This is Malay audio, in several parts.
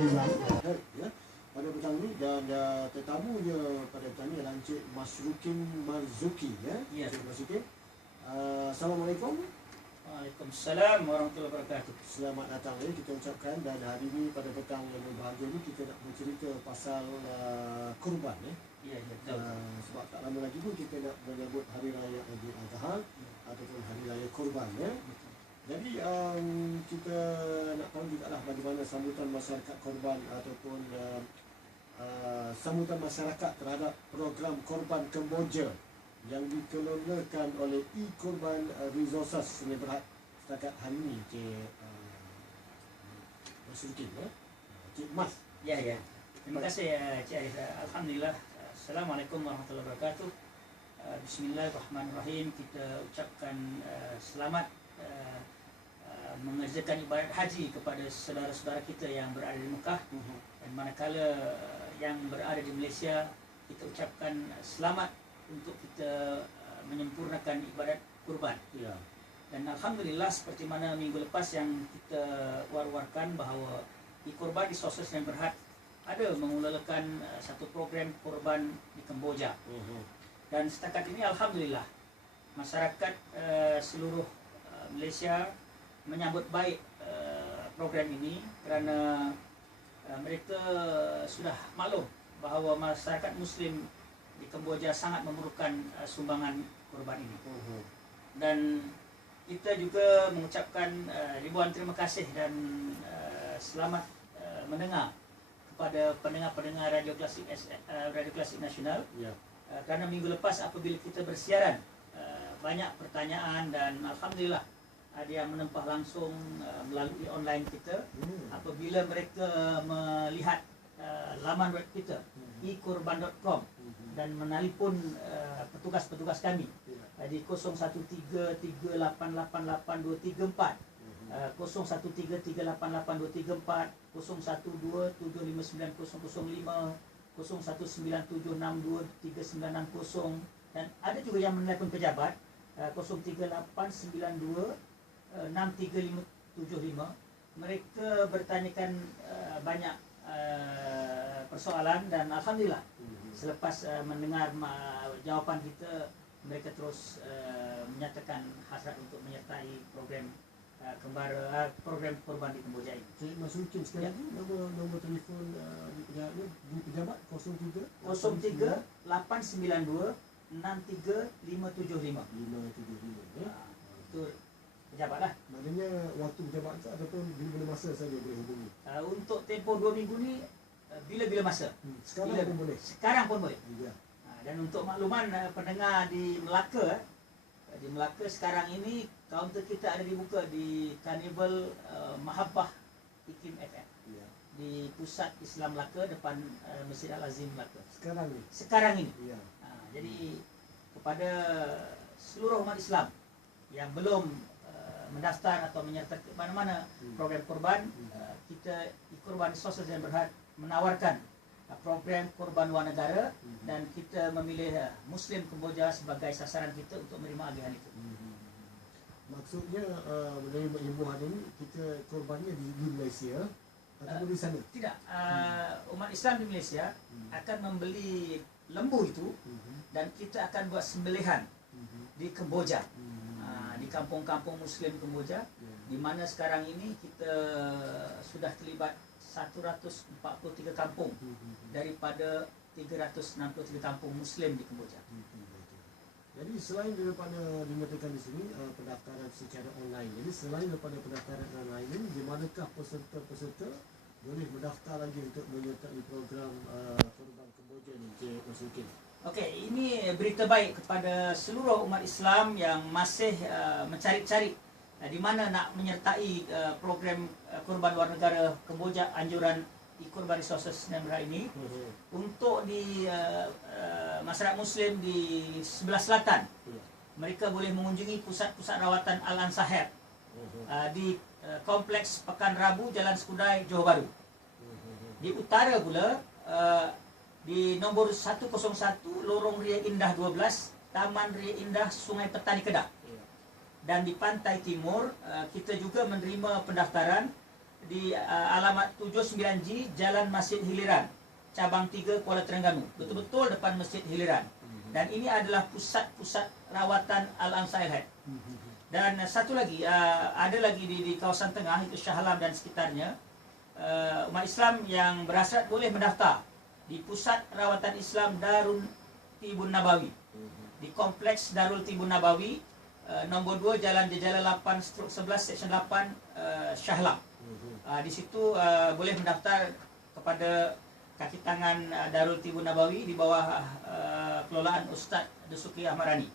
Hafizan. Ya, pada petang ni dan tetamunya pada petang ni adalah Encik Masrukin Marzuki ya. Ya. Encik Masrukin. Assalamualaikum. Waalaikumsalam warahmatullahi wabarakatuh. Selamat datang ya kita ucapkan, dan hari ini pada petang yang berbahagia ni kita nak bercerita pasal kurban ya. Ya, betul. Sebab tak lama lagi pun kita nak menyambut hari raya Aidil-Adha ataupun hari raya kurban ya. Jadi kita nak tahu jugalah bagaimana sambutan masyarakat korban ataupun sambutan masyarakat terhadap program Korban Kemboja yang dikelolakan oleh e-Korban Resources Sungai Berhad setakat hari ini, Cik Masrukin ya. Cik Mas. Ya. Terima kasih Cik Arif. Alhamdulillah. Assalamualaikum warahmatullahi wabarakatuh. Bismillahirrahmanirrahim. Kita ucapkan selamat mengerjakan ibadat haji kepada saudara-saudara kita yang berada di Mekah, dan manakala yang berada di Malaysia, kita ucapkan selamat untuk kita menyempurnakan ibadat kurban. Ya. Dan alhamdulillah, seperti mana minggu lepas yang kita war-warkan bahawa e-Korban Resources Sungai Berhad ada mengulakan satu program kurban di Kemboja. Dan setakat ini alhamdulillah masyarakat seluruh Malaysia menyambut baik program ini, kerana mereka sudah maklum bahawa masyarakat Muslim di Kemboja sangat memerlukan sumbangan kurban ini. Dan kita juga mengucapkan ribuan terima kasih dan selamat mendengar kepada pendengar-pendengar Radio Klasik Nasional. Ya. Kerana minggu lepas apabila kita bersiaran, banyak pertanyaan, dan alhamdulillah ada yang menempah langsung melalui online kita. Apabila mereka melihat laman web kita ekorban.com dan menelpon petugas-petugas kami di 0133888234, 0133888234, 0127590005, 0197623960, dan ada juga yang menelpon pejabat 038926375. Mereka bertanyakan banyak persoalan, dan alhamdulillah selepas mendengar jawapan kita, mereka terus menyatakan hasrat untuk menyertai program program kurban di Kemboja ini. Cik Masrukin, sekali lagi nombor telefon di pejabat 03-892-63575. 575 ya. Itu pejabat lah. Maknanya waktu pejabat itu ataupun bila-bila masa saja boleh hubungi. Untuk tempoh 2 minggu ni bila-bila masa. Sekarang pun boleh. Sekarang pun boleh. Ya. Dan untuk makluman pendengar di Melaka, sekarang ini kaunter kita ada dibuka di Karnival Mahabbah Ikim FM. Ya. Di Pusat Islam Melaka depan Masjid Al-Azim Melaka. Sekarang ini. Ya. Ya. Jadi kepada seluruh umat Islam yang belum mendaftar atau menyertai ke mana-mana program kurban, kita e-Korban Resources Sungai Berhad menawarkan program kurban luar negara, dan kita memilih Muslim Kemboja sebagai sasaran kita untuk menerima agihan itu. Maksudnya menerima imbuhan ini kita kurbannya di Malaysia ataupun di sana? Tidak, umat Islam di Malaysia akan membeli lembu itu, dan kita akan buat sembelihan di Kemboja, di kampung-kampung Muslim Kemboja, di mana sekarang ini kita sudah terlibat 143 kampung daripada 363 kampung Muslim di Kemboja. Jadi selain daripada dinyatakan di sini pendaftaran secara online, jadi selain daripada pendaftaran online ini, di manakah peserta-peserta boleh mendaftar lagi untuk menyertai program kurban Kemboja ini, Cik Masrukin? Okey, ini berita baik kepada seluruh umat Islam yang masih mencari-cari di mana nak menyertai program kurban luar negara Kemboja, anjuran e-Korban Resources Sungai Berhad ini. Untuk di masyarakat Muslim di sebelah selatan, mereka boleh mengunjungi pusat-pusat rawatan Al-Ansahar di Kompleks Pekan Rabu, Jalan Skudai, Johor Bahru. Di utara pula, di nombor 101 Lorong Ria Indah 12, Taman Ria Indah, Sungai Petani Kedah. Dan di pantai timur, kita juga menerima pendaftaran di alamat 79G Jalan Masjid Hiliran, Cabang 3 Kuala Terengganu. Betul-betul depan Masjid Hiliran. Dan ini adalah pusat-pusat rawatan Al-Ansar Al-Hayat. Dan satu lagi, ada lagi di kawasan tengah, itu Shah Alam dan sekitarnya. Umat Islam yang berhasrat boleh mendaftar di Pusat Rawatan Islam Darul Tibun Nabawi, di Kompleks Darul Tibun Nabawi, nombor 2 Jalan Jejala 8/11 Seksyen 8 Shah Alam. Di situ boleh mendaftar kepada kaki tangan Darul Tibun Nabawi di bawah kelolaan Ustaz Dasuki Ahmad Rani.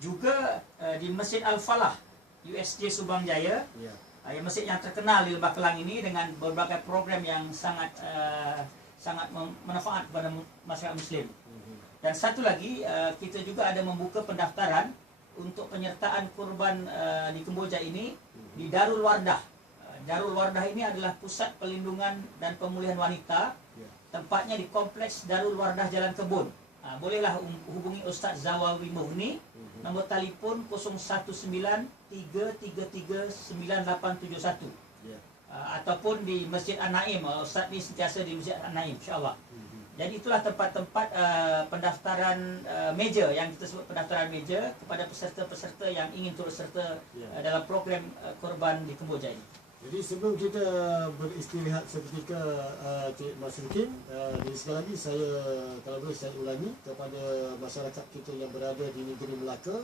Juga di Masjid Al-Falah USJ Subang Jaya, yang masjid yang terkenal di Lembah Kelang ini dengan berbagai program yang sangat manfaat kepada masyarakat Muslim. Dan satu lagi, kita juga ada membuka pendaftaran untuk penyertaan kurban di Kemboja ini di Darul Wardah. Darul Wardah ini adalah pusat pelindungan dan pemulihan wanita. Tempatnya di Kompleks Darul Wardah Jalan Kebun. Bolehlah hubungi Ustaz Zawawi Muhni, nombor telefon 0193339871. Ataupun di Masjid An-Naim. Ustaz ni sentiasa di Masjid An-Naim, insya-Allah. Jadi itulah tempat-tempat pendaftaran meja, yang kita sebut pendaftaran meja kepada peserta-peserta yang ingin turut serta dalam program korban di Kemboja ini. Jadi sebelum kita beristirahat seketika, Cik Masrukin, sekali lagi kalau boleh saya ulangi kepada masyarakat kita yang berada di negeri Melaka,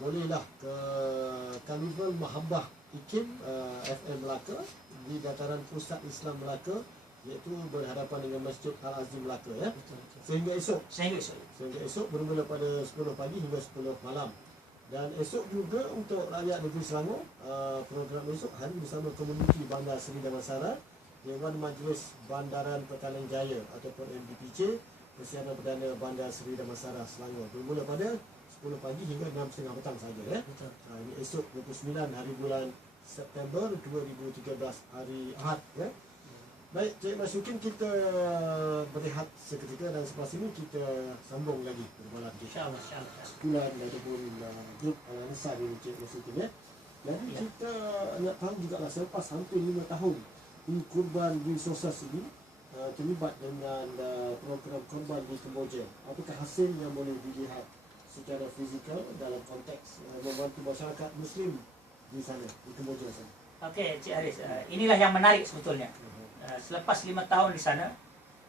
bolehlah ke Karnival Mahabbah IKIM FM Melaka di dataran Pusat Islam Melaka, iaitu berhadapan dengan Masjid Al-Azim Melaka, ya. Sehingga esok bermula pada 10 pagi hingga 10 malam. Dan esok juga untuk rakyat negeri Selangor, program esok Hari Bersama Komuniti Bandar Seri Damansara, Dewan Majlis Bandaran Pekanan Jaya ataupun MBPJ, Persiapan Perdana Bandar Seri Damansara Selangor, bermula pada 10 pagi hingga 6.30 petang saja, ya. Ini esok 29 hari bulan September 2013, hari Ahad, ya. Baik, Cik Masrukin, kita berehat seketika dan selepas ini kita sambung lagi berbalan InsyaAllah. sebulan ataupun grup Al-Ansar ini, Cik Masrukin, ya. Jadi kita nak tahu juga lah, selepas hampir 5 tahun kurban di Sosas ini terlibat dengan program korban di Kemboja, apakah hasil yang boleh dilihat secara fizikal dalam konteks membantu masyarakat Muslim di sana, di Kemboja sana? Okey, Cik Haris, inilah yang menarik sebetulnya. Selepas 5 tahun di sana,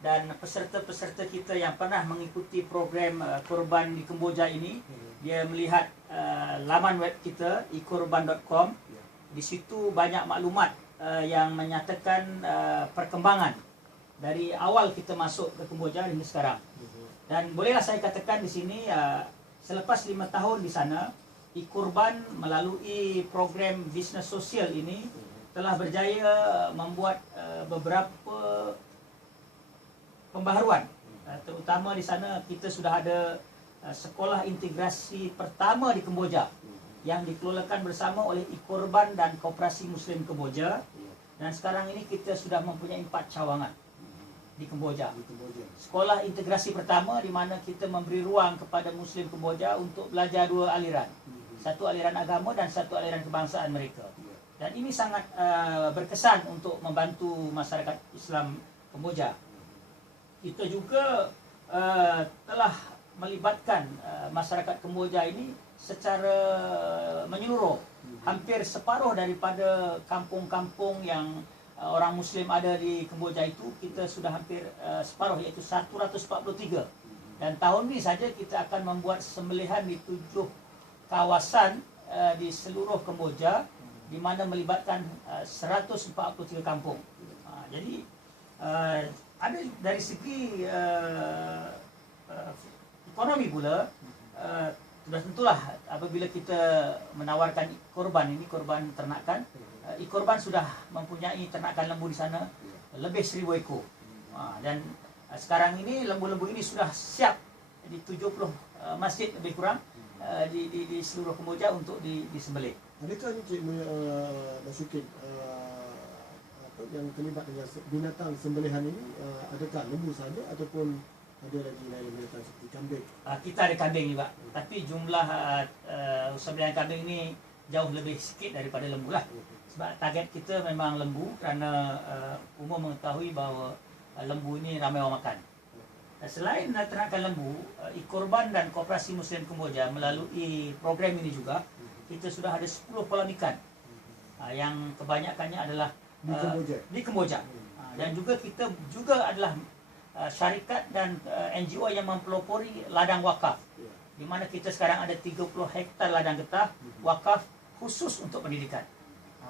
dan peserta-peserta kita yang pernah mengikuti program korban di Kemboja ini, dia melihat laman web kita ikorban.com. Di situ banyak maklumat yang menyatakan perkembangan dari awal kita masuk ke Kemboja hingga sekarang. Dan bolehlah saya katakan di sini, selepas 5 tahun di sana, ikorban melalui program bisnes sosial ini telah berjaya membuat beberapa pembaharuan. Terutama di sana kita sudah ada sekolah integrasi pertama di Kemboja yang dikelolakan bersama oleh Ikorban dan Koperasi Muslim Kemboja. Dan sekarang ini kita sudah mempunyai 4 cawangan di Kemboja. Sekolah integrasi pertama di mana kita memberi ruang kepada Muslim Kemboja untuk belajar 2 aliran. Satu aliran agama dan satu aliran kebangsaan mereka. Dan ini sangat berkesan untuk membantu masyarakat Islam Kemboja. Kita juga telah melibatkan masyarakat Kemboja ini secara menyeluruh. Hampir separuh daripada kampung-kampung yang orang Muslim ada di Kemboja itu, kita sudah hampir separuh, iaitu 143. Dan tahun ini saja kita akan membuat sembelihan di 7 kawasan di seluruh Kemboja, di mana melibatkan 143 kampung. Jadi ada dari segi ekonomi pula, sudah tentulah apabila kita menawarkan korban ini, korban ternakan, ikorban sudah mempunyai ternakan lembu di sana lebih 1,000 ekor. Dan sekarang ini lembu-lembu ini sudah siap di 70 masjid lebih kurang di seluruh Kemboja untuk disembelih. Adakah ni Cik Masrukin yang terlibat dengan binatang sembelihan ini, adakah lembu saja ataupun ada lagi lain binatang seperti kambing? Kita ada kambing juga, tapi jumlah sembelihan kambing ini jauh lebih sikit daripada lembu lah. Sebab target kita memang lembu kerana umum mengetahui bahawa lembu ini ramai orang makan. Dan selain ternakan lembu, Ikorban dan Koperasi Muslim Kemboja melalui program ini juga kita sudah ada 10 kolam ikan yang kebanyakannya adalah di Kemboja. Dan juga kita juga adalah syarikat dan NGO yang mempelopori ladang wakaf, di mana kita sekarang ada 30 hektar ladang getah wakaf khusus untuk pendidikan.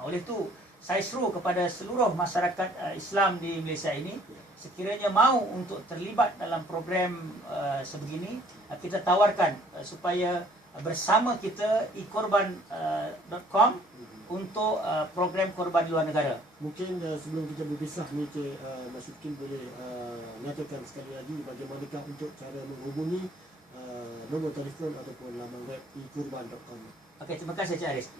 Oleh itu saya seru kepada seluruh masyarakat Islam di Malaysia ini, sekiranya mau untuk terlibat dalam program sebegini, kita tawarkan supaya bersama kita ikorban.com untuk program korban luar negara. Mungkin sebelum kita berpisah ni Cik Mas Syukri boleh nyatakan sekali lagi bagaimanakah untuk cara menghubungi nombor telefon ataupun laman web ikorban.com. Okey, terima kasih Cik Aris.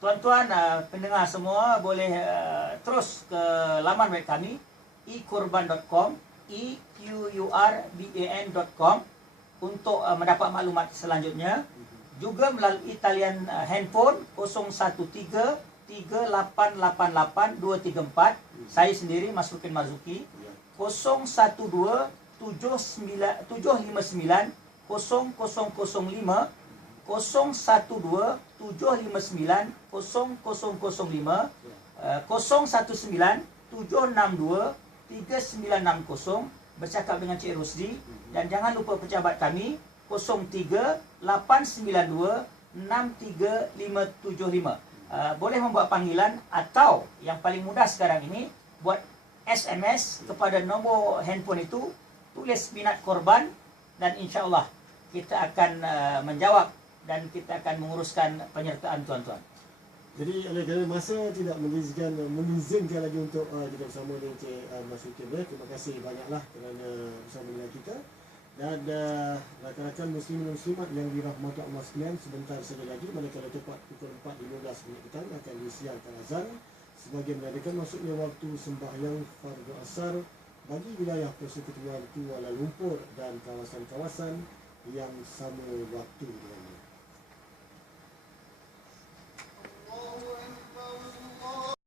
Tuan-tuan pendengar semua boleh terus ke laman web kami ikorban.com, equrban.com untuk mendapat maklumat selanjutnya. Juga melalui talian handphone 013-3888-234. Saya sendiri Mas Rukin Marzuki. 012-759-00005, 019-762-3960, bercakap dengan Cik Rosdi. Dan jangan lupa pejabat kami 03-892-63575. Boleh membuat panggilan atau yang paling mudah sekarang ini buat SMS kepada nombor handphone itu, tulis minat korban, dan insya-Allah kita akan menjawab dan kita akan menguruskan penyertaan tuan-tuan. Jadi oleh kerana masa tidak mengizinkan lagi untuk kita bersama dengan Cik Mas Syukri. Terima kasih banyaklah kerana bersama dengan kita. Dan rakan-rakan muslimin dan muslimat yang dirahmati Allah sekalian, sebentar saja lagi manakala tepat pukul 4.15 petang akan disiarkan azan sebagai menandakan masuknya waktu sembahyang fardu asar bagi wilayah Persekutuan Kuala Lumpur dan kawasan-kawasan yang sama waktu dengannya.